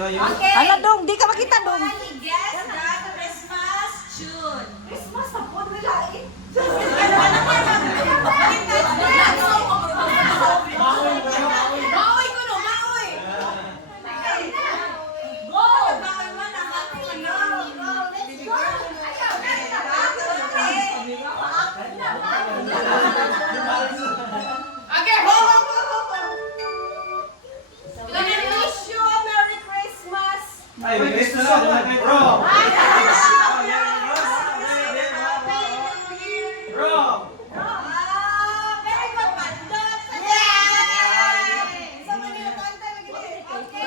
Okay. Ano dong? Di ka makita dong. Guess the Christmas tune. Christmas na po, nalain. Baoy ko no, baoy. Go! Baoy mo na, baoy mo. Let's go. Okay, ho, ho, ho, ho, ho. I wish you a Merry Christmas. Ay, may gusto na. Bro! Bro! Very good, Pandot. Yay! Sa Manila, kanta lagi din. Okay.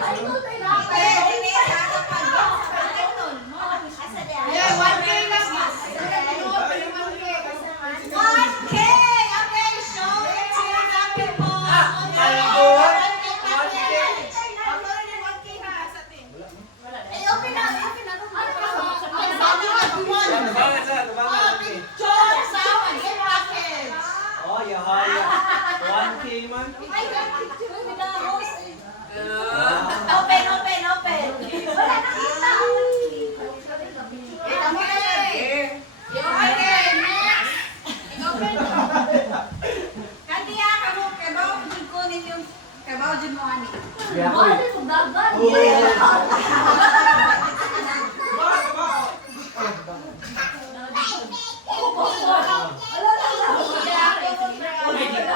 Ay, ito tayo na. Okay, ini sa Pandot. Yeah, 1K lang. 1K! Okay, show it to the people. Tubangan sa, tubangan. Oh, yahaya. 1K man. Open, open, open. Wala nakita. Okay, next. Kandiya, kabaw, dyan kunin yung kabaw dyan mo, ani.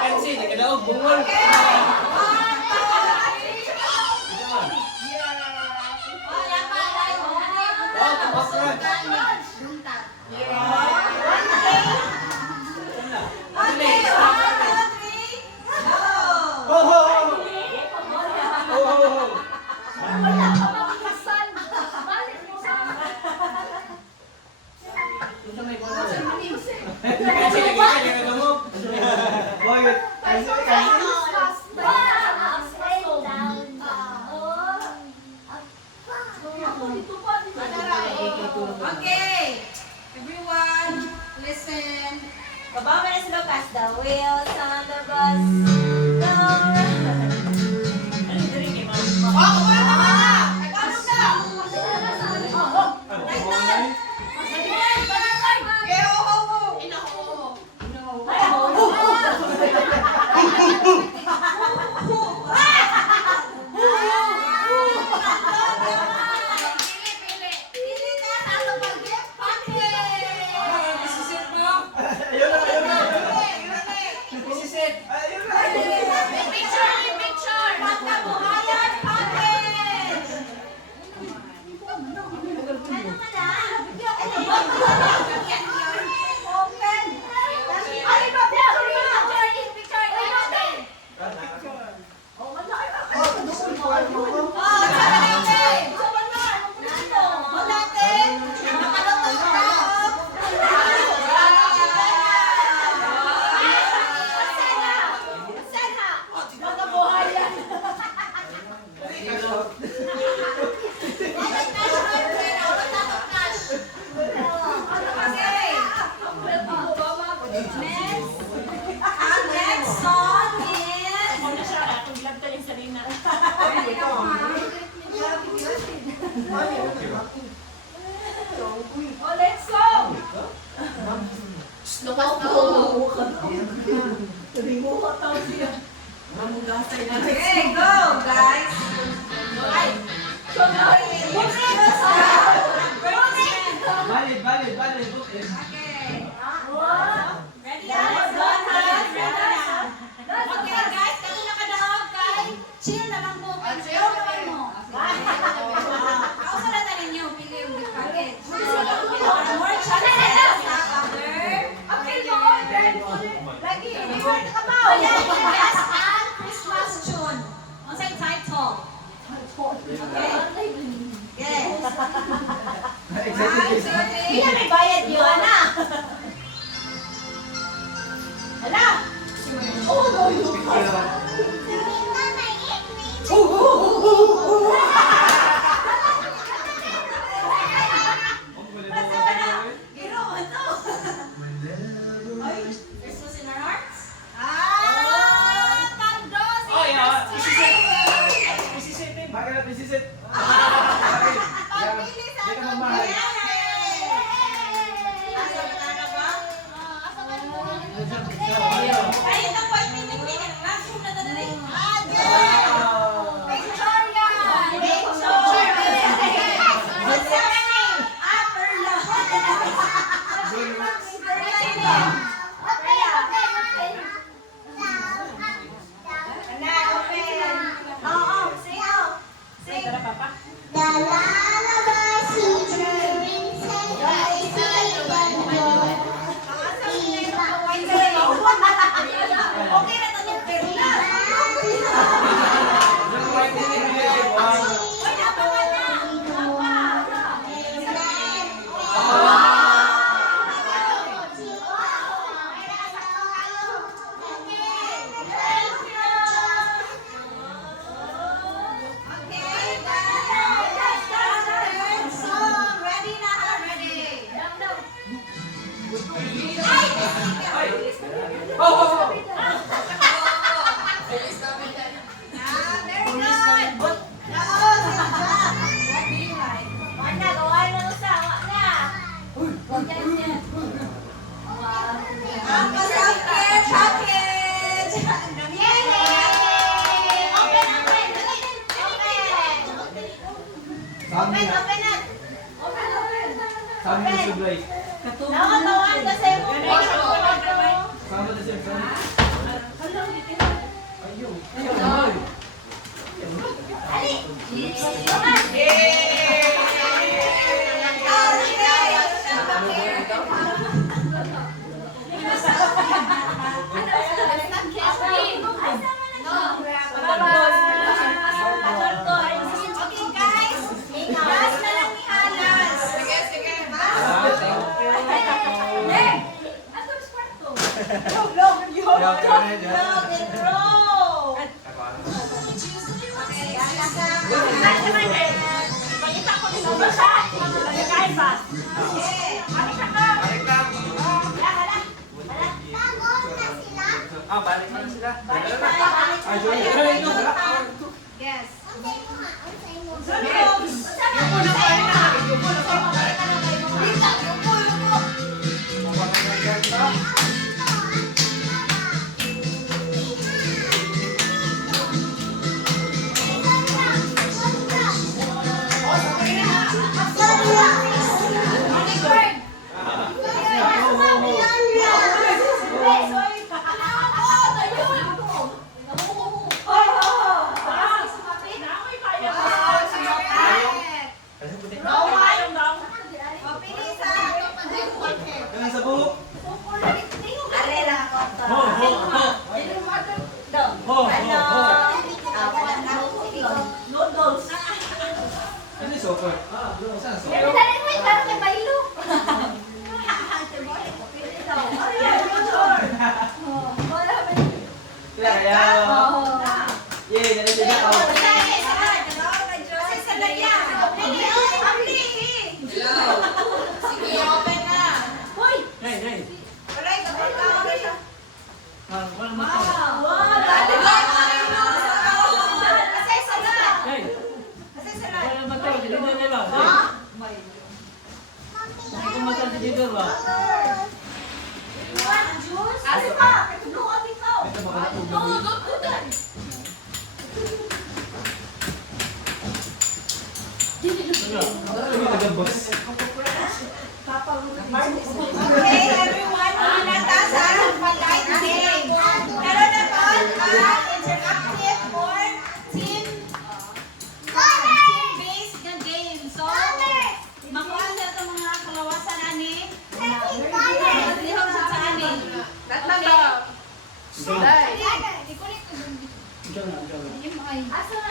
Kasi, nagkadaog, bungol. Ho, ho, ho. Ho, ho, ho. Kasi, nagkakaroon mo. Boy, kasi, Okay, everyone, listen. Kabawa na si Lucas, the wheels on the bus. Oh, kumana, kumana! Tagalog na! Titan! Okay, oh, oh, oh. Pili ka, talo pag-gift package! ayun na, ayun na. Pagkabuhayan package! Open! Ay, ba? Picture! Oh, wala kayo. Oh, sabi natin! Natin! Nakalutong ka! Ulit na siya, ulit na cash. Okay. Ang next song is... Oh, let's go! Okay, go, guys. Valid, valid, valid. Okay. Okay. Ready na? Let's go. Okay, guys. Kami nakadaog kay chill na lang po. Chill naman mo. Kausa na tayo ninyo. Pili yung gift package. More chances na other. Okay, Lord. Lagi, iwan ka ba? Oh, yeah. Yes, and Christmas tune. Ano sa title? Okay. Yes. Excited. 1, 2, 3. Hindi may bayad yun, ana. Hala! Oh, no, Lucas. Giro mo to. Christmas in our hearts. Tandos! Oh, yeah. Bakit natin sisit? Pagpili sa Hindi ka mamahal. Asa ka na ba? Ayaw. Ayun na po, pinigil. Classroom na dali. Victoria! What's your name? Perla. Okay na to yung Perla. Uy, napakan na. Okay, guys. So, ready na ha? Ready. Ah, very good. What do you like? Wala, gawa na mo sa wala. Ang package, package. Yay! Open, open. Sabi Open, na. open na. Open, open. Sabi na sublay. Nawatawan kasi mo. Sama na siya. Ayaw. Ali. Okay guys, last na lang ni Alas. Sige, sige. Log and roll. Okay, Alas na. Balik na sila. Balik tayo, balik Ay, tayo. Yes. Kaya sa buhok. Ano yung sofa? Saan sofa? Kaya. Yay, dala sila ako. Sige, open na. Nay, nay. Alright, kapag tama na siya. Wala mo. Dati ba? Kasi sala. Nay. Kasi sala. Wala mo to. Dili na nila. Ha? Kung matanda dito ba? You want juice? Ano pa? Luwag ikaw. Ito ba ka No, don't do that. Ano yung nagabas? Okay, everyone, Natasha, pa-light game. Meron na to interactive or team-based na game. So, makuha sa ito mga kalawasan ani. Maglihok sa ani.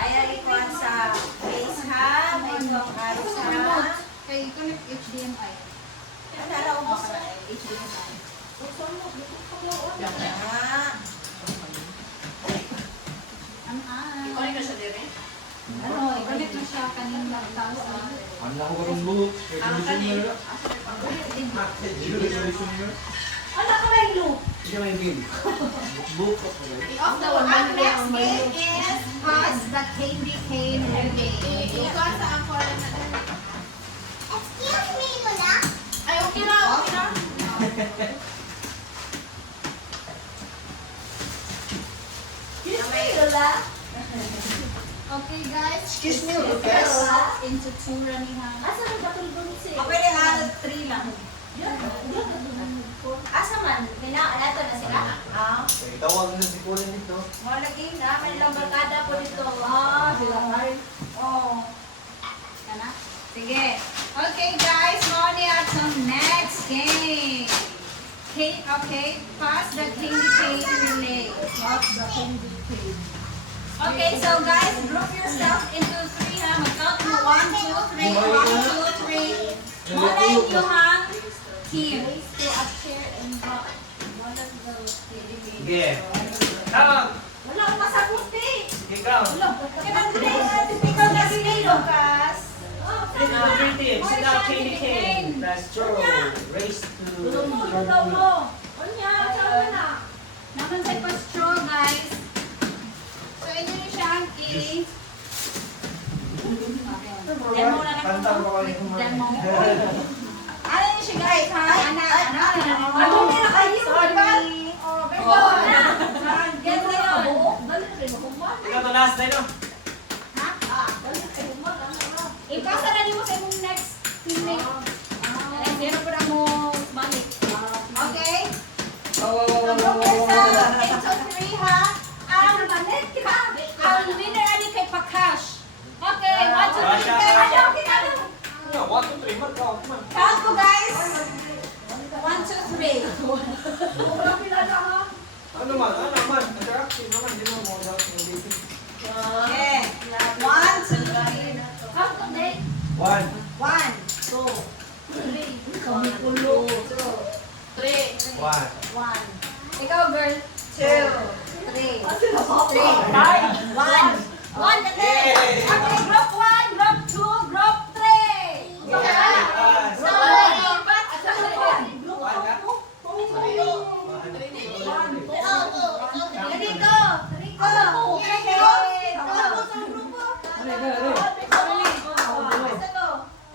Ayan, ikuha sa face ha. May itong araw sa Kay connect HDMI. Tara mo sa HDMI. Yan na. I-connect na siya kanina tapos Ano ako karong buhok? Conditioner. Conditioner. Wala ka na yung loop. Hindi naman yung game. Buhok ko. off the one. Next game is Pass the Candy Cane game. Okay, guys. Excuse me, Lucas. Into two running hand. Asa man batulgon si? Okay na nga, 3 lang. Asa man? Nato na sila. Tawag na si Colin dito. Mga laging na, may ilang barkada po dito. Sila ay. Oh. Kana? Sige. Okay, guys. Mo ni atong next game. Okay, pass the candy cane relay. Pass the candy cane. Okay, so guys, group yourself into 3 ha. Mag-count mo 1, 2, 3. 1, 2, 3. Mo na inyong team. To a chair and rock. One of those Sige. Tawag. Wala akong masagot eh. Sige, ikaw. Ikaw na si Lucas. Three teams. Sit down, candy cane. That's true. Race to your Naman sa pa-straw, guys. So, inyo niyo siyang Demo na lang. demo. Ano niyo siya, guys? Ha? Ano nila kayo? Sorry. Get na yun. Ikaw to last na yun. Ipasa na niyo sa imong next teammate. Zero pa na mo balik. Okay? Ang winner ali kay Pa-Cash. Okay, 1, 2, 3. No, 1, 2, 3. Mag-count man. Count mo, guys. 1, 2, 3. Ano man? Ano man? Interactive naman. Hindi mo mo daw. Okay. 1, 2, 3. Count mo, Nick. 1. 1, 2, 3, 1. Ikaw, girl. 2, 3, 1. 1 na din. Okay, group 1, group 2, group 3. Yes. Sorry.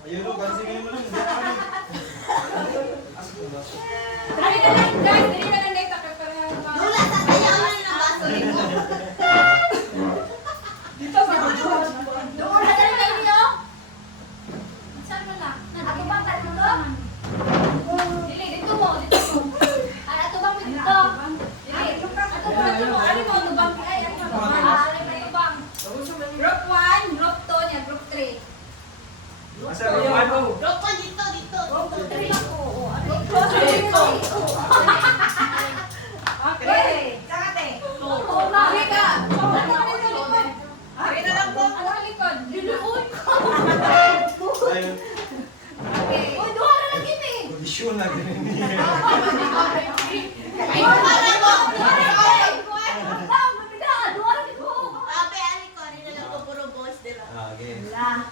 Ayun o, pansinin mo lang. Dali ka lang, guys. Dali ka lang, Nick. Dito ba? Doon na dali kayo niyo. Saan mo na? Ato bang tatlo? Dili, dito mo. Dito mo. Ay, ato bang dito? Dili. Ato bang? Ano mo? Ato bang? Ay, ano ba? Ato bang? Group 1, group 2 niya, group 3. Asa yung 1 o? Okay. Dali ka. Okay na lang po. Ano ang likod? Liluoy ko. Ayun. Okay. Uy, duha na lang yun eh. Kondisyon na ganun. Ay, para mo. Okay.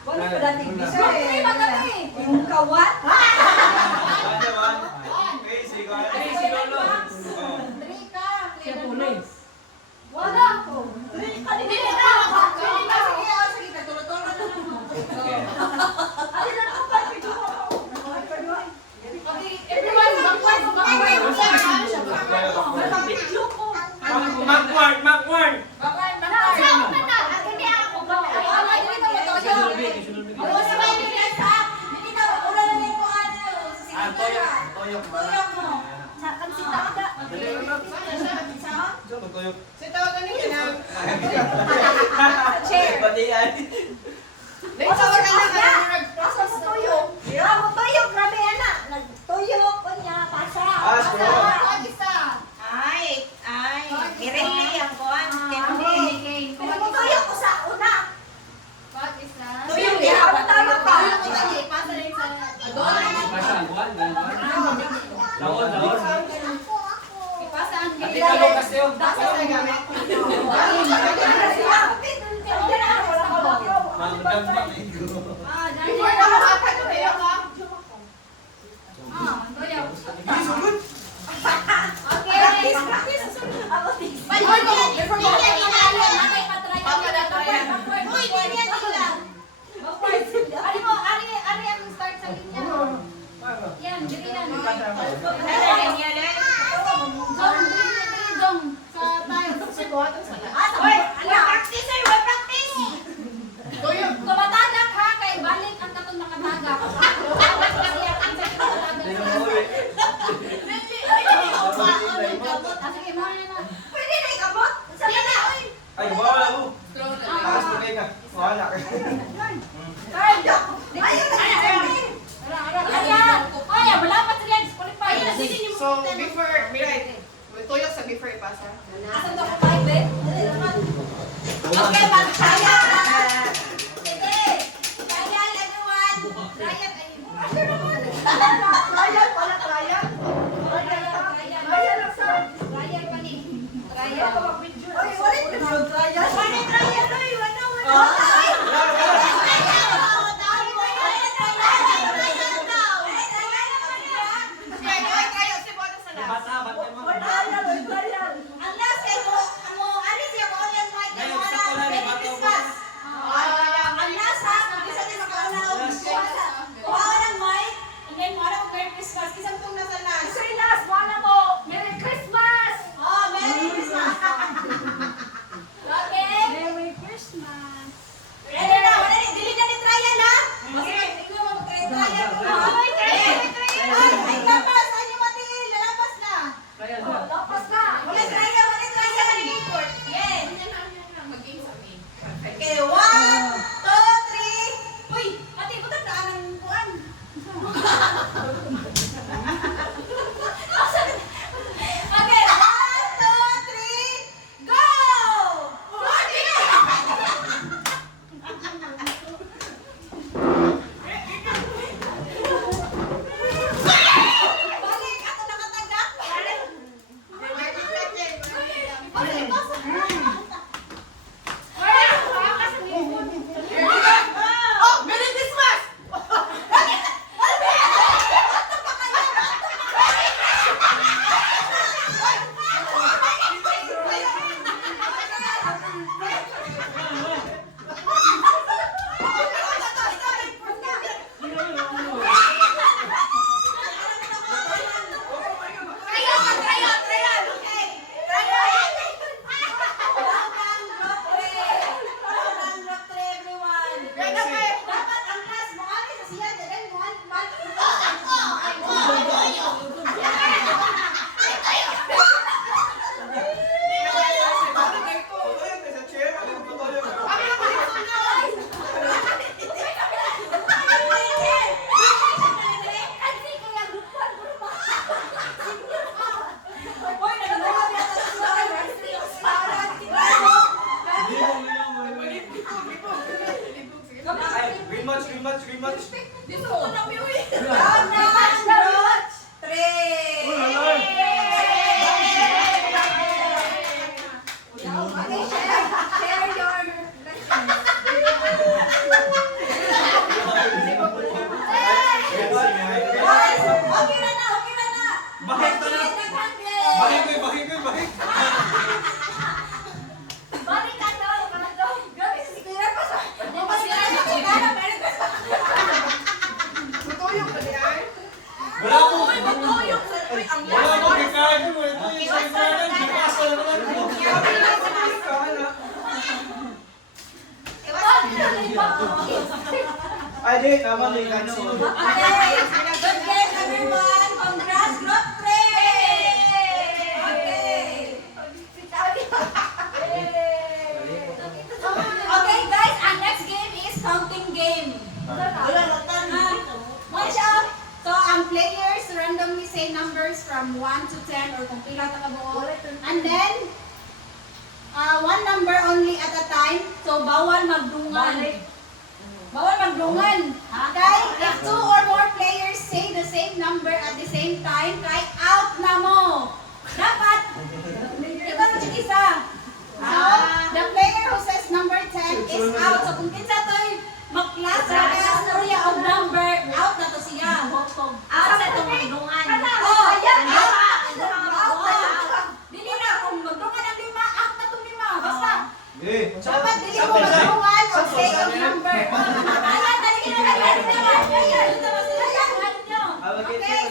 Wala pa dating bisa Ay, madami. Yung kawat. Crazy, crazy, lolo. Wala. Dili na. Dili na. Sige, tulog-tulog na lang mo. Alin na ako pa. Okay, everyone, backward. Video ko. Mark. Backward. Hindi ako. Wala, dili ka matoyo. Ako sa may dili sa. Dili ka, wala na rin ko ano. Toyok. Tuyok mo. Sa kansita ka. Toyok. Chair. Pati yan. Pasok sa tuyok. Mo tuyok, grabe anak. Nagtuyok ko niya, pasa. Ay. Irene ang kuhan. Kennedy. Mo tuyok ko sa una. Tuyok niya, patawag pa. Laon. Ipasa ang Ati ka lo kasi yun. Magdagdag. Hoy, practice ay wag Trial pala, trial. Trial lang sa. Trial pa ni. Trial. Trial. Oy, walit ka sa trial. Wala trial, oy. Wala. Bata, bata mo. Oy, trial, oy, trial. Ang last kay mo, alis siya ko yan, Mike. Ngayon, sa ko na ni Merry bata mo. Christmas. Ang last ha, kung bisa din makaulaw. Kuha ng Mike, and then kuha ng Merry Christmas. Kisang itong nasa last. Say last, wala mo. Merry Christmas. Oh, Merry Christmas. Okay? Merry Christmas. Ready na, wala ni, dili na ni trial ha? Okay, ikaw mo trial ko. Ay, trial, trial. Ay, lapas, ano yung mati, lalapas na. Kaya Oh, na. lapas na. Wala trial, wala trial. Yes. Okay, 1, 2, 3. Uy, mati, buta daan ng buwan. Okay, 1, 2, 3, go! Balik, ato nakatagak. Balik, basa. Oh, Merry Christmas! Dapat ang last mo ani sa siya dahil mo Rematch. Bahik to na. Bahik. Wala ko. Wala ko kikain mo. Ito yung sa kanan. Basta na naman. Ay, di. Tama na yung kanso. Good game, everyone! Congrats, Group 3! Okay, guys, our next game is counting game. Watch out! So, ang players randomly say numbers from 1 to 10 or kung pila ka kabuo. And then, one number only at a time. So, bawal magdungan. Bawal magdungan. Okay? If 2 or more players say the same number at the same time, try out na mo. Dapat, ikaw mo isa. So, the player who says number 10 is out. So, kung kinsa to'y mag-class sa area of number, out na to siya. Out sa itong magdungan. Oh, ayan. Out. Dili na, kung magdungan ang 5, out na itong 5. Basta. Dapat dili mo magdungan o say of number. Ayan, dali na. Okay,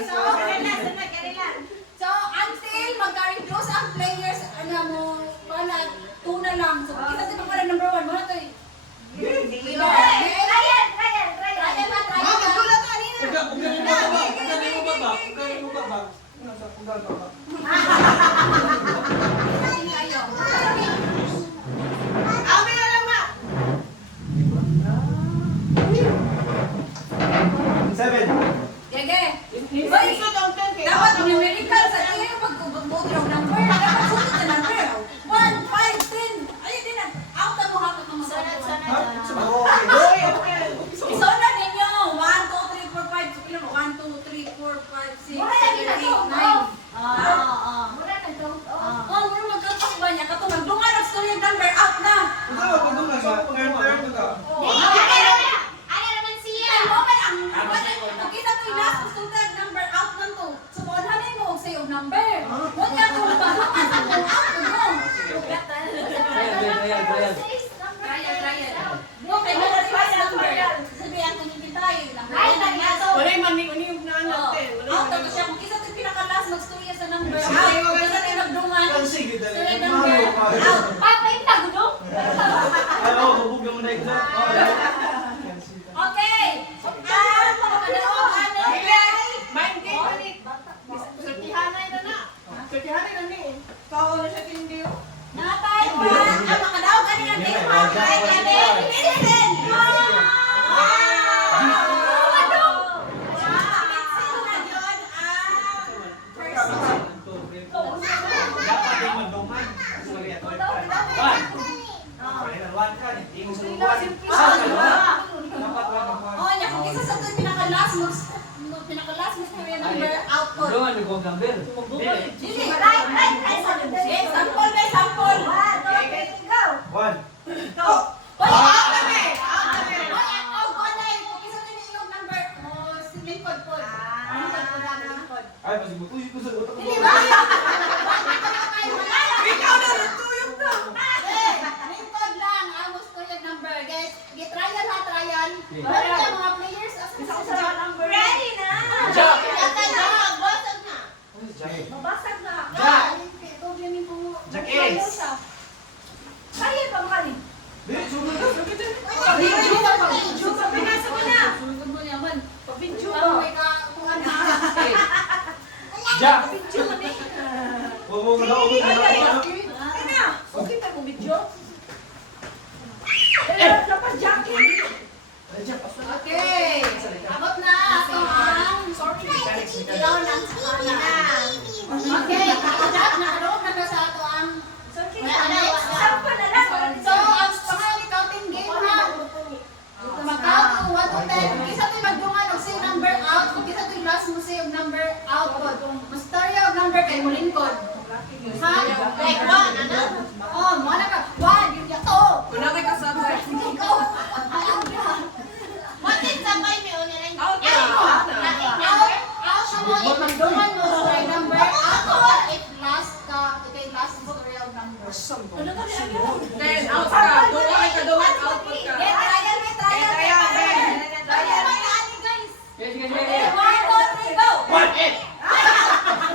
so until magka-reduce ang players, ano mo, wala, 2 na lang. So, kita sa pala number 1, muna to eh. Ryan, magulat ka kanina. Ryan kayo. Seven. Gege. Hoy, dapat numerical sa iyo pag-vote ng number. Dapat sunod sa number. 1, 5, 10. Ayun din na. Out na mo hapot ng mga Isunod ninyo. 1, 2, 3, 4, 5. 1, 2, 3, munday ko na. Okay. Mga kadaog, ano? Mind game pa ni. Sertihanay na na. Sertihanay na ni. Kao na siya tindiyo. Natay ba? Ang mga kadaog, ano yung game? Listen! Dapat yung manduman. Sorry, ito yung one. One ka, hindi mo sa one. Dapat one. Oh, niya kung isa sa ito pinaka-last mo yung number out ko. Doon, may kong number. Dili, right, sample by sample. One. Go. Oy, Out kami. out ko na yun. Kung isa din yung number, si Lingkod po. Lingkod po na Lingkod. Ay, pasibuto yung puso. Dili ba? Ikaw na natuyog na. Lingkod lang ang gusto yung number. Guys, trial ha, trial. Wala na mga players. Ready na. Jack. Basag na. Mabasag na. Jack. Jackets. Kaya pa mga ni. Dili, sunod na. Video pa pinasa mo na. Sunod mo naman. Video Parang pa. may kakuhan na. Jack. Video pa ni. Oo, wala. Okay pa mo video. Dapat jacket. Okay. Abot na ito ang ilaw ng sakana. Okay. Jack, nakaroon na sa ito ang Sample na lang. So, ang pangalan counting game ha. Mag-count kung 1 to 10. Kung isa ito'y magdungan og say number out. Kung isa ito'y last mo say og number out po. Mas storya og number kay Mulingkod. Ha? Like 1, ano? Oh, mana ka. 1, yun yato. Kuna kay kasabay. Ikaw. Out na. Out siya mo. If magdungan mo story number out. If last ka, kay last mo story og number. Then out ka. Duwa ay kaduwa out po ka. Trial. Sige, sige, sige. Okay, 1, 2, 3, go! 1, 8.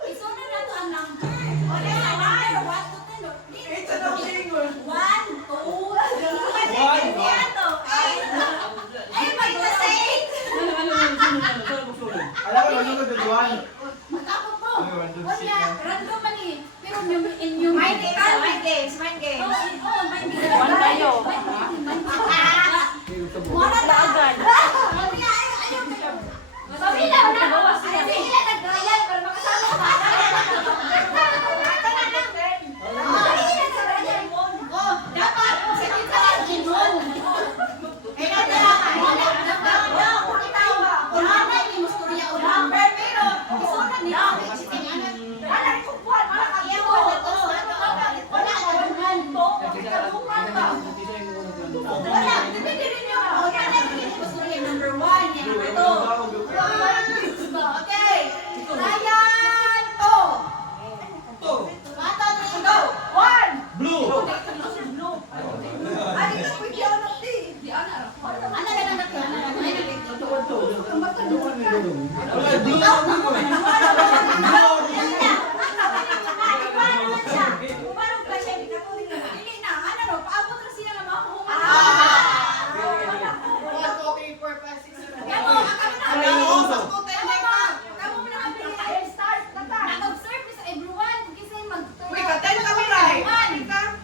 Isunod na to ang number. Okay, number 1 to 10. Ito na single. 1, 2, 3, ay, magkasait! Alam mo, sunod na duwan. Magkapot po. Ay, random Wala, shit na. random man eh. Pero in yung... Mind games. Oh, mind games. One tayo. Wala na. Ayaw kayo. Sabi na, wala. Sige na, nag-trial para makasama ka. Oh, dapat sa kita lang inon. Eh, dapat kung nanay ni Musturya o number, pero isunod niya. Wala kung buwan, wala kang iwan. Wala ka dungan. Wala, depende rin yung nanay ni Musturya number 1, yan number 2. Okay, Ryan, to. Ito. Bata, three, go. 1. Blue. Ano na lang natin? Wala, blue.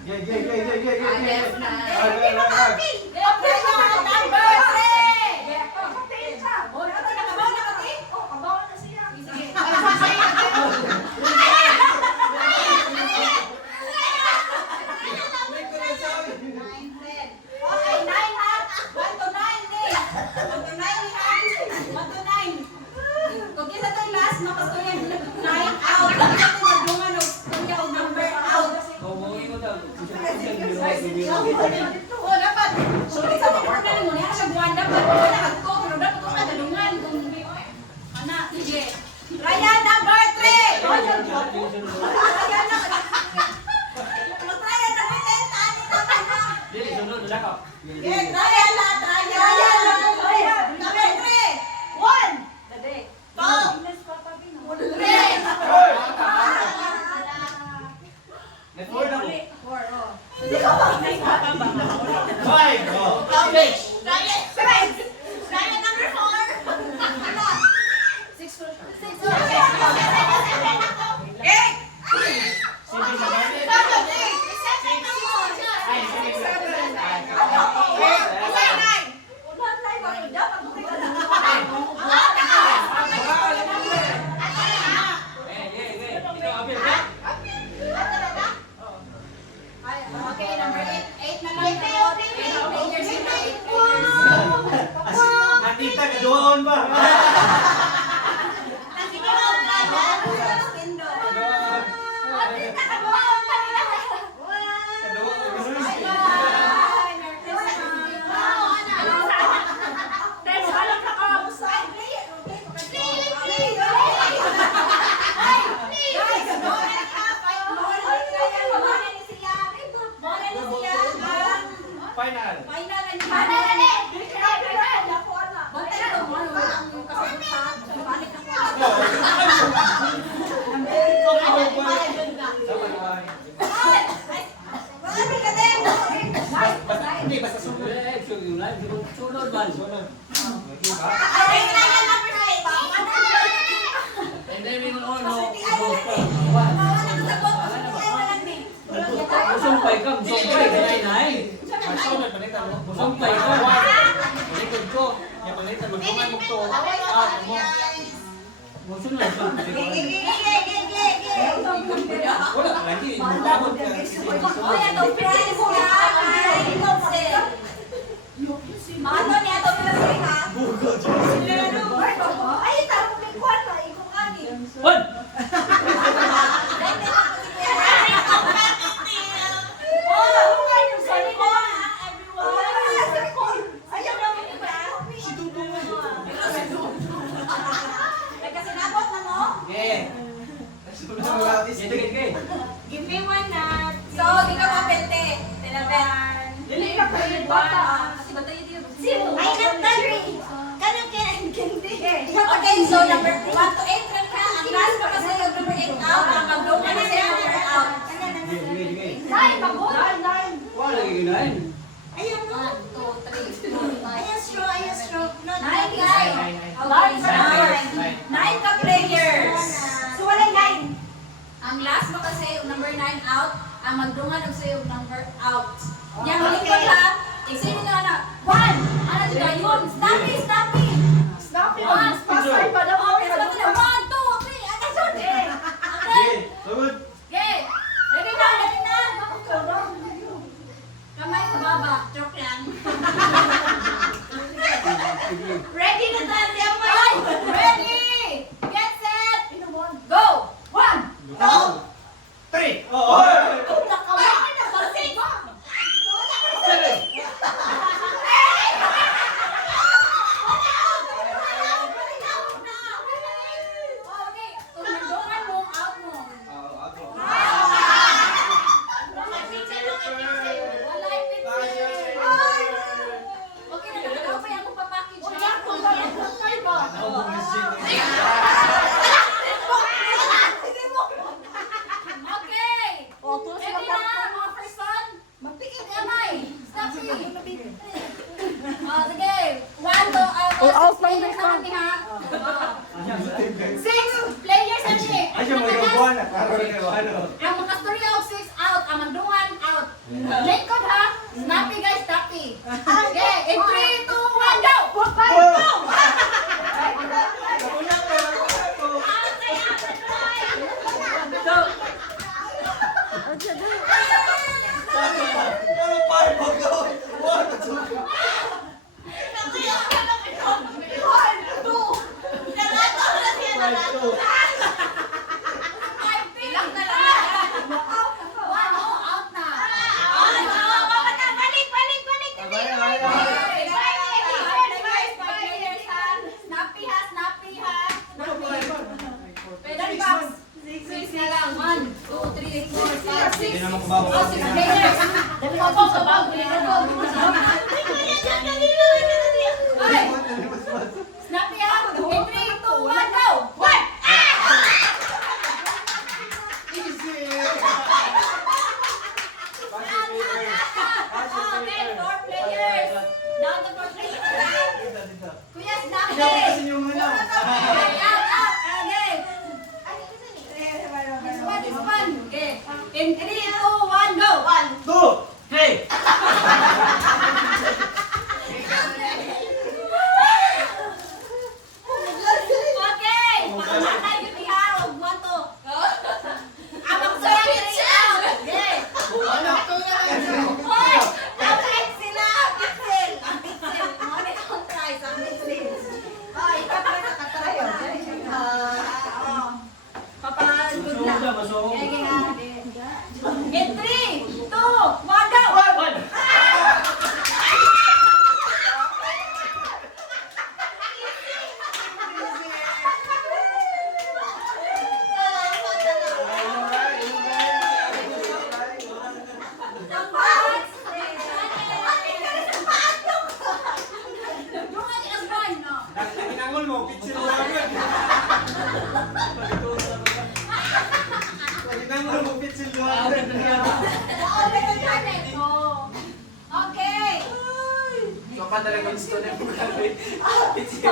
Yeah, yeah, yeah, yeah, yeah, yeah, yeah. Oh, dapat. So, isa mo kung galing mo, niya siya buwan dapat. Wala ka ko, pero dapat ko kadalungan. Ana, sige. Ryan, number 3. Ryan, Ryan, number 10. Tani naman na. Dili, sunod, lakap. Yes, Ryan na, Ryan. Number 3. 1. Go. Musumpay ko. Malikod ko. Yung palitan, magdungan mo to. Mo. Musunod. Wala ka lagi. Magdungan ka. Oya, to friends ka. Mano niya to friends ha. Ay, taro may kwarta. Ikong ani. What? Yeah. Give me one nut. So, di ka mapente. Tinaban. Dili na kayo bata. Kasi bata yun dito. Zero. Ay, not that ring. Kanang hindi. Okay, so number 1 to 8 lang ka. Ang last pa kasi yung number 8 out. Ang mag-blow na siya number out. Nine, pagod. Wala lagi ginahin. Ayun mo. 1, 2, 3, 4, 5. Ayun, straw. 9, guys. Okay, 9 ka players. So, wala 9. Ang last mo kasi yung number 9 out. Ang magdungan og sa yung number out. Yang malikot ha. Isinin na na. 1. Ano dito yun? Snappy. Snappy. Pasay pa daw. Okay, sabi na 1, 2, 3. Ano yun? Okay. Good. Okay. Ready na. Kamay sa baba. Joke lang. Ready na tayo. Ready. Get set. Go. 1. Go. 3. Oh. Ang mga story out 6 out, ang magdungan out. Likod ha. Snappy guys, snappy. Okay, in 3, 2, 1, go! Go! Ilang na lang. Out na. Snappy ha. Pwede box. 6 na lang. 1, 2, 3, 4, 5, 6. Hindi naman kumawa. Oh, 6 players. Dali mo po sa bag. Snappy ha. In 3, 2, 1, go! 1! Okay, 4 players. Down to 4 players. Kuya, snappy. Out. Okay. This one. Okay. In 3, 2, 1, go! 2, 3. Okay. Pagkakata yun niya. Huwag mo to. Amang sarili out. Okay. Hoy! Kapit sila! Pixel! Ang pixel. Money on price. Ang pixel. Oh, ikaw pa sa katry. Papagod lang. Okay, ha. In 3, 2, 1, go! Nakinangol mo, pitsil mo agad. Nakinangol mo, pitsil mo agad. Okay. So, talaga gusto na yung mga pitsil.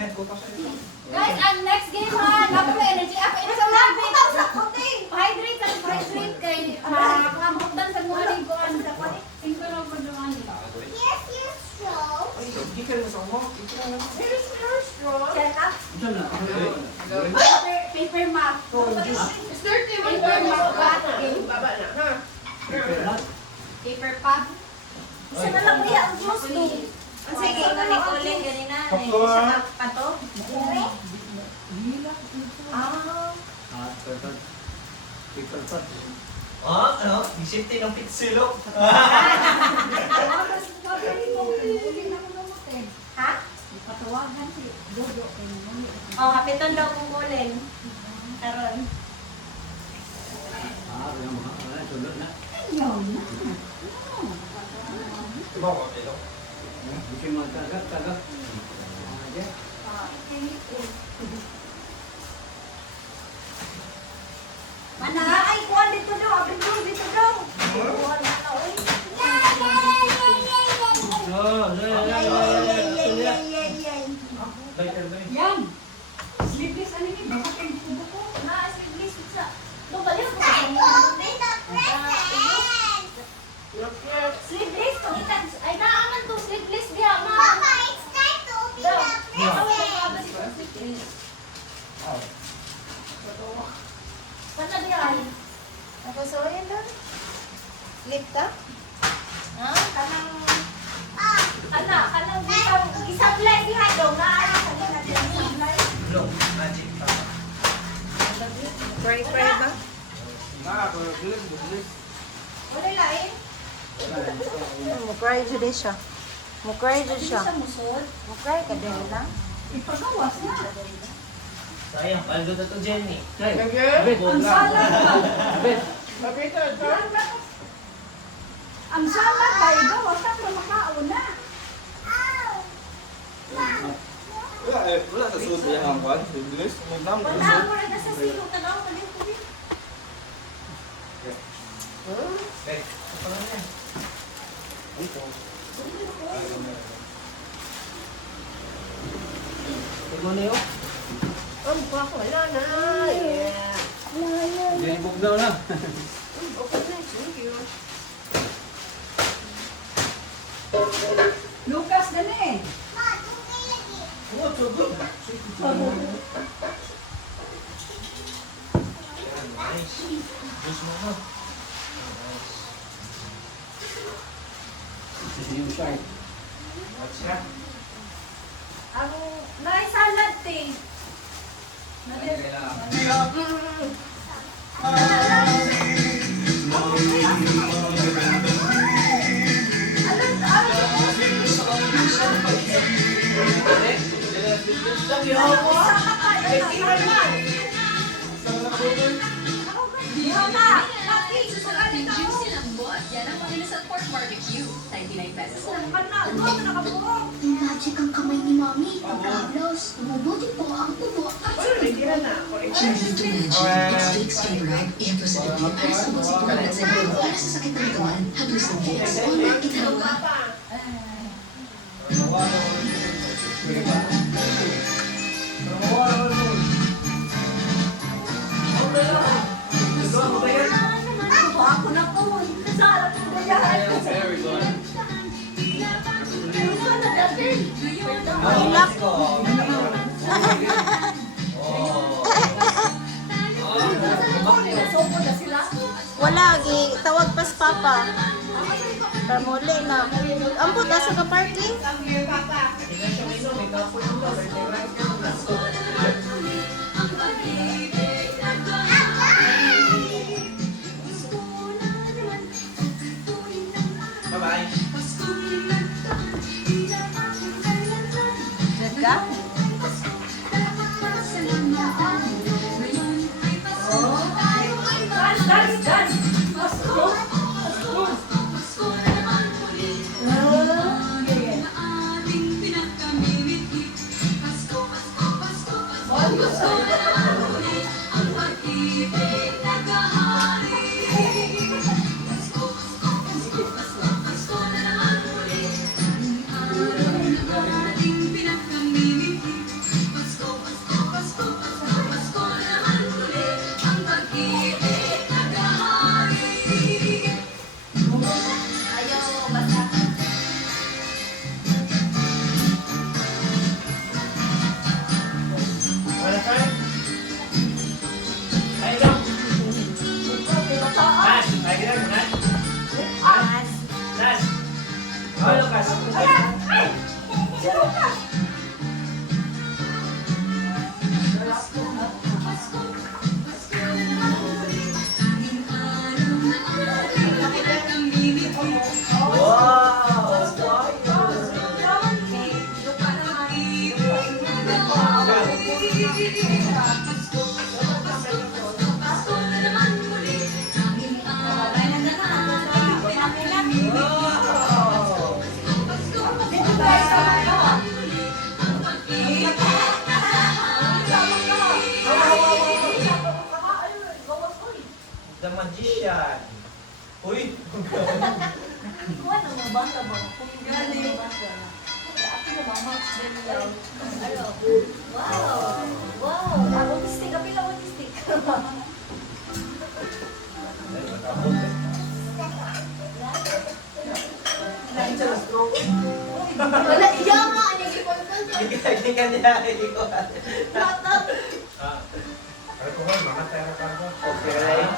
Yan, buka ka rin. Guys, ang next game ha, napaka energy ako. Ito sa mga hydrate kay mga mahugdan sa mga ligo. magduan sa kwani. Singko na magduan. Hindi ka na sa mo. Here's your straw. Set up. Paper map. It's 30 man Paper map ba? Baba na, ha? Paper pad. Isa na lang kuya ang juice to. Ang sige ko ni Colin ganina. Popcorn. Isa pa to. Ano? Isipin ng pitsilo. Ha? Patawagan si Dodo kay Mami. Oh, hapiton daw kung Colin. Karon. Ayaw na. Diba ko, ito? Mana ay kuan dito daw, abin dito daw. Kuan na oy. Yan. Sleeveless ano ni bakit ang buko? Na sleeveless sa. Do bali ko sa. Sleeveless to itan. Ay naaman to sleeveless diha ma. Kana diha ay. Ako so yan daw. Lip ta? Kanang kanang isang light diha daw na ay sa natin isang light. Look, magic. Pray ba? Wala lain. Mukray dyan siya. Mukray dyan siya. Sa musod. Mukray ka din lang. Ipagawas na. Sayang, paldo na to Jenny. Ang salad ba? Makita, Ang salad ba iba wasa pa makauna. Wala sa suod yung hangpan. Bilis. Mundam. Wala mo na sa silo tanaw ka din ko. Okay, ito na yan. Ito na yun. Ang bako, wala na. Yeah. Nilibog daw na. Okay na, thank you. Lucas dali eh. Oh, so good. Nice. Juice mo na. What's that? Ang naisalad te. Magic ang kamay ni Mami. Pagkablos, bumubuti po ang ubo. Hindi na. Charlie to Magic. It's Vicks Thyroid. Ito sa dati para sa musikulan at sa ito para sa sakit ng katawan. Haplos ng Vicks. Online ginawa. Ako na po. Nasarap ko yan. Very good. Hilak. Wala, tawag pa sa papa. Kamuli na. Ambot, asa ka parking? Bye-bye. Jaga? The Magician. Uy! Kuha na mga bata ba? Kung gani. Ako na mga match din lang. Ano? Wow! Wow! Autistic. Kapil ang autistic. Wala iya nga, ano yung ipon-pon. Hindi ka niya. Lahat. Okay.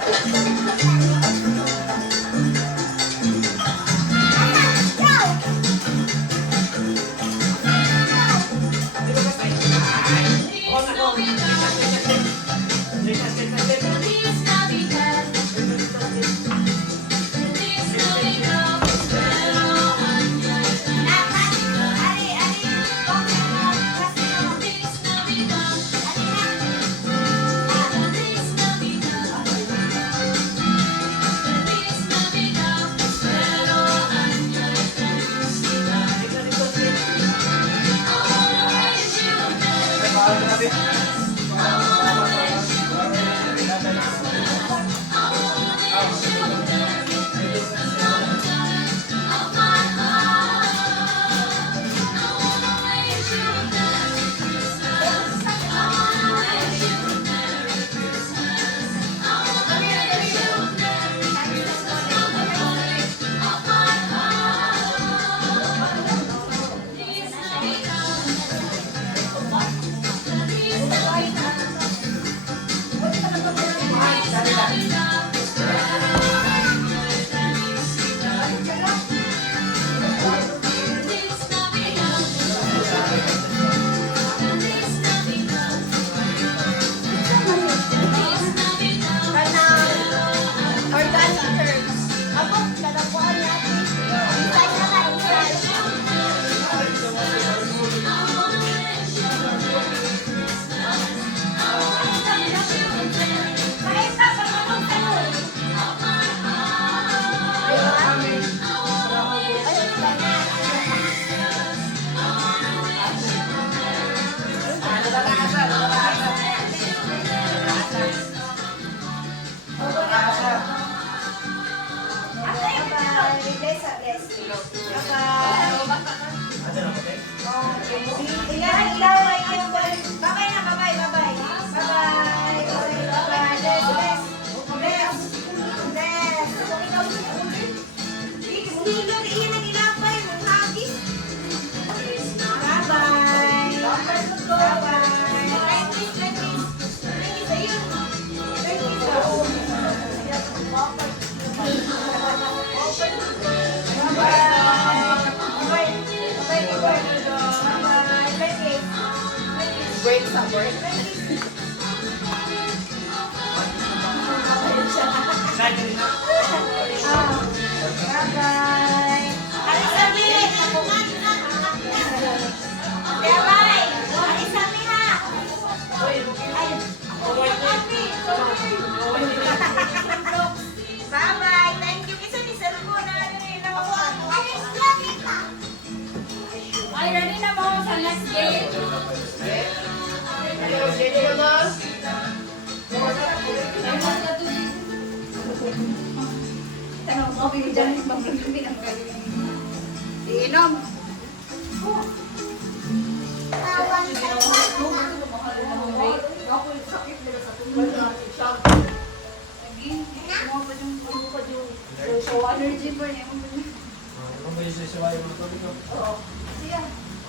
Break sa work. Excited na. Bye-bye! Alis kami! Bye-bye! Alis kami ha! Bye-bye! Thank you! Isa ni Sir ko na alis kami ka! Ay, ready na mo sa next game? Tanong ko, bigyan ng pamilya ang galing. Iinom. Energy pa niya. Ano ba yung sisiwayo mo ito dito? Oo. Siya.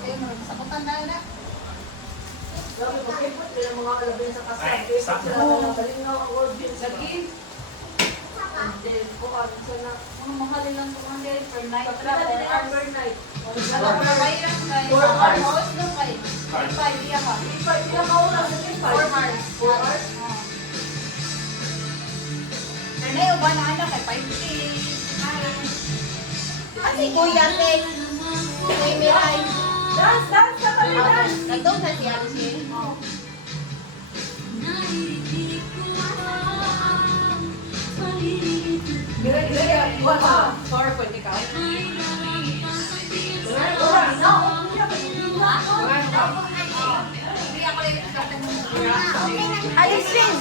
Ayun, sakutan tayo na. Ay, stop na. Lagi. Then, buwan. So, na, mga mahalin lang po ang day per night. Per night. Ano pa bayran kay? Hours doon kay. 5 iya ka. Pinakauna sa 4 hours. 4 hours? Nanay uban na anak kay 5K. Kasi kuya, Tek. Kay Miray. Dance ka kami, dance! Nandun sa si Alice. Dire, buwan ka. PowerPoint ikaw. Hindi ako lang ikakatan mo. Alisin!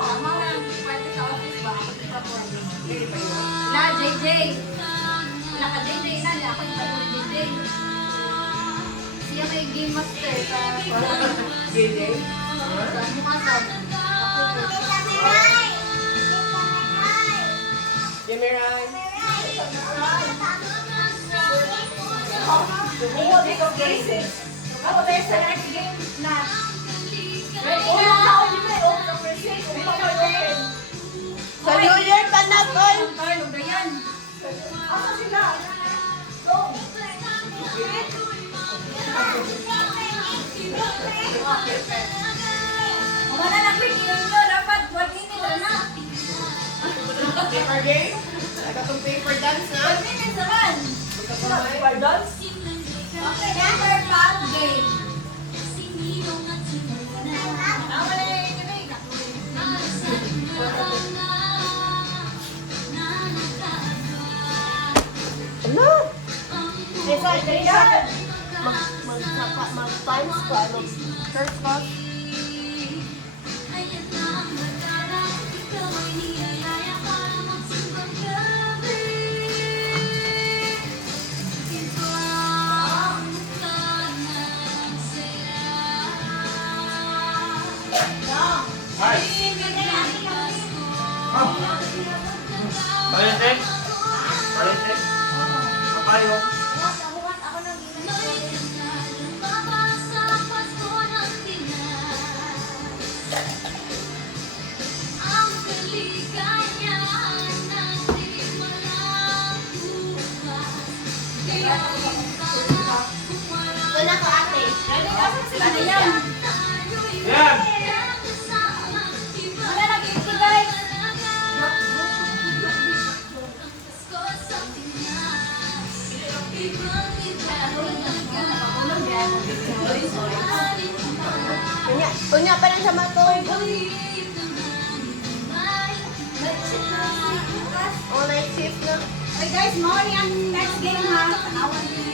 Tama na, parte sa office ba? Ako sa po. Na, JJ. Naka-JJ na, ako yung patuloy JJ. Siya may game master sa JJ? sa Mumasab. Jemirai. Bumuha dito cases. Ako tayo sa next game na. Ready na ako dito. Number 6. Sa New Year pa na, Tol. Carlo, Dayan. Asa sila? Umana na pinilin nyo, dapat 1 minute na. Paper game? Nagkatong paper dance na? 1 minute naman. Paper dance? Okay, number 5 game. Ako na yung kinay. Mag-times ko, ano, church ko. Palitin? Palitin? Kapayo? Wala ko, ate. Ready ka sa sila na yan. Yan! Wala nag-iiti guys. Kunya pa lang sa matoy. Oh, night shift na. Okay guys, morning ang next game ha. Tanawan niyo.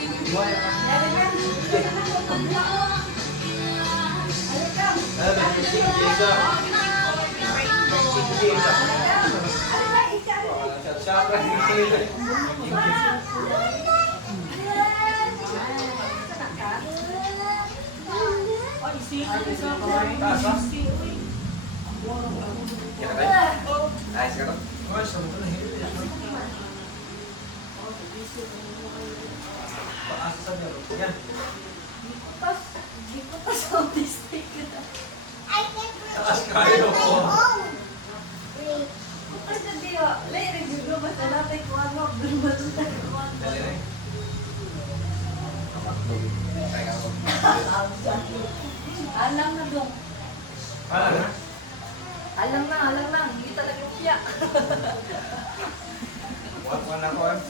Nice ka to? Yan. Taas kayo po. Dali na eh. Alam na dong. Wala na. Alam na. Hindi talaga siya. Buwan ako eh.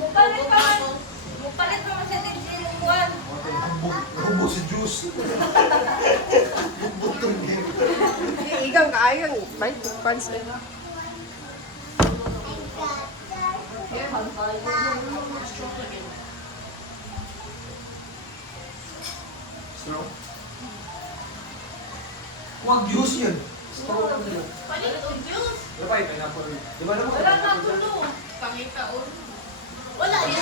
Mupalit pa man. Mupalit pa man sa tinsiling buwan. Hubo si Juice. Igang kaayang. May fans na. Straw? Huwag juice yan. Straw lang nila. Ano ba yung pineapple? Di ba naman? Wala na tulo. Pangita o. Wala yan.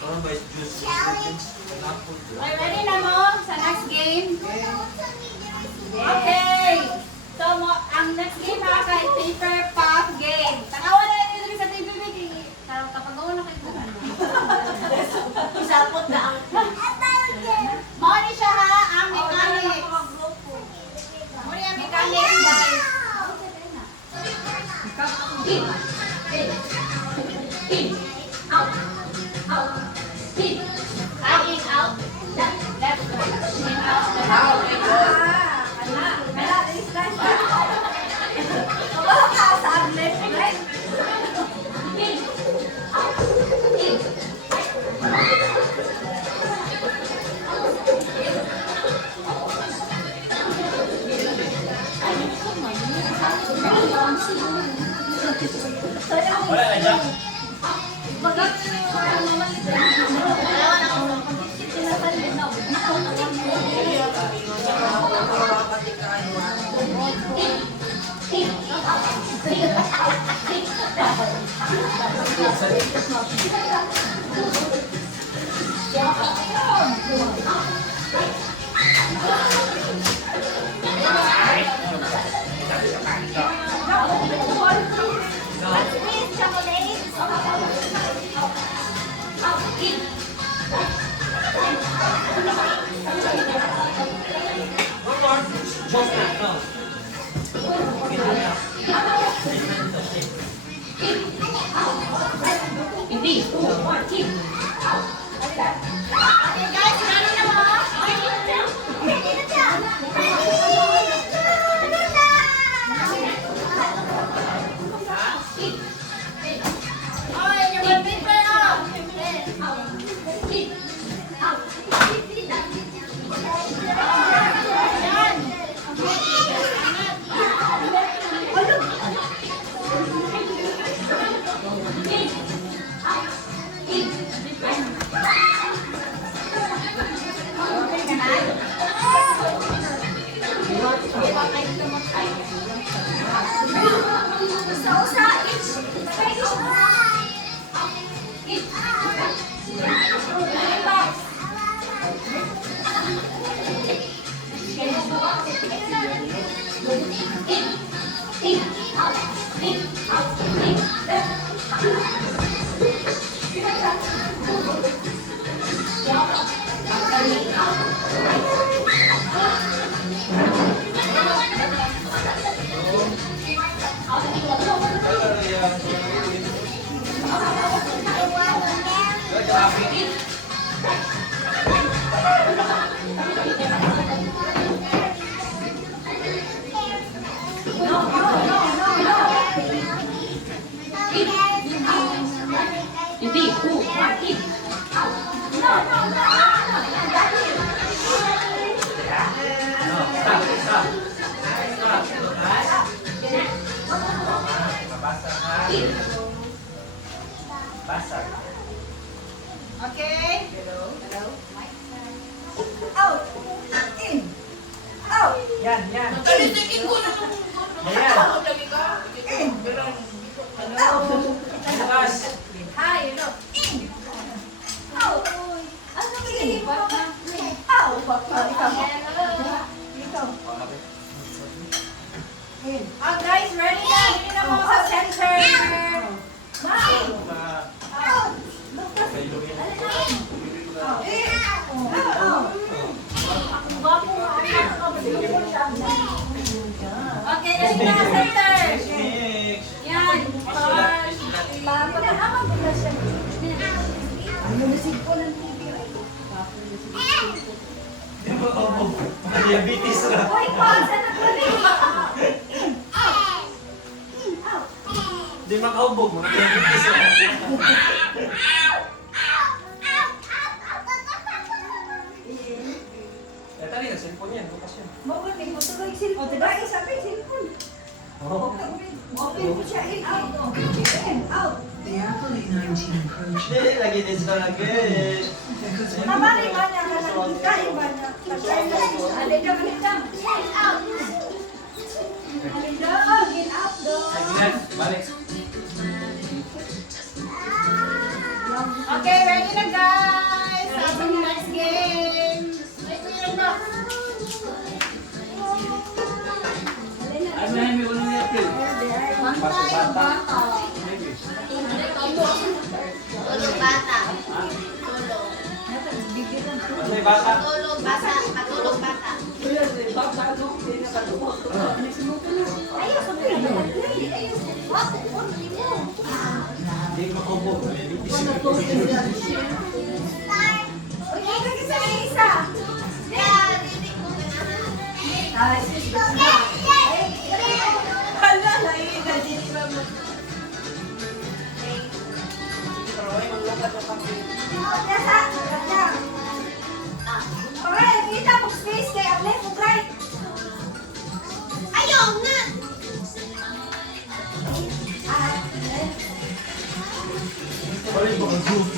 Ano ba yung juice? Pineapple. Okay, ready na mo sa next game? Okay. So, ang next game ha kay Paper Puff Game. Wala ka dyan. Just not, no. Basag. Okay? Out! In! Out! Yan, yan. Talitigin ko na nung Yan. Bukas. Hi, look! In! Out! Ano in? Out! Ikaw. In. Guys, ready na! Ready na mo sa center! Bye! Out! Okay, ready na, center! Yan! Di ba ako? Diabetes na. Uy, pause na Di makaubog, mga diabetes na. Eh, tali na, cellphone yan. Bukas yan. The apple A19 approach. Hindi, lagi din sa lagi. Ay, balik. Okay, ready na guys! Sa next game! Ay, may ulo niya, Phil. Bata. Tulog bata. May bata. Tulog bata. Matulog bata. Hindi makaubog. Diabetes. Ayaw nga! Balik ko ang juice.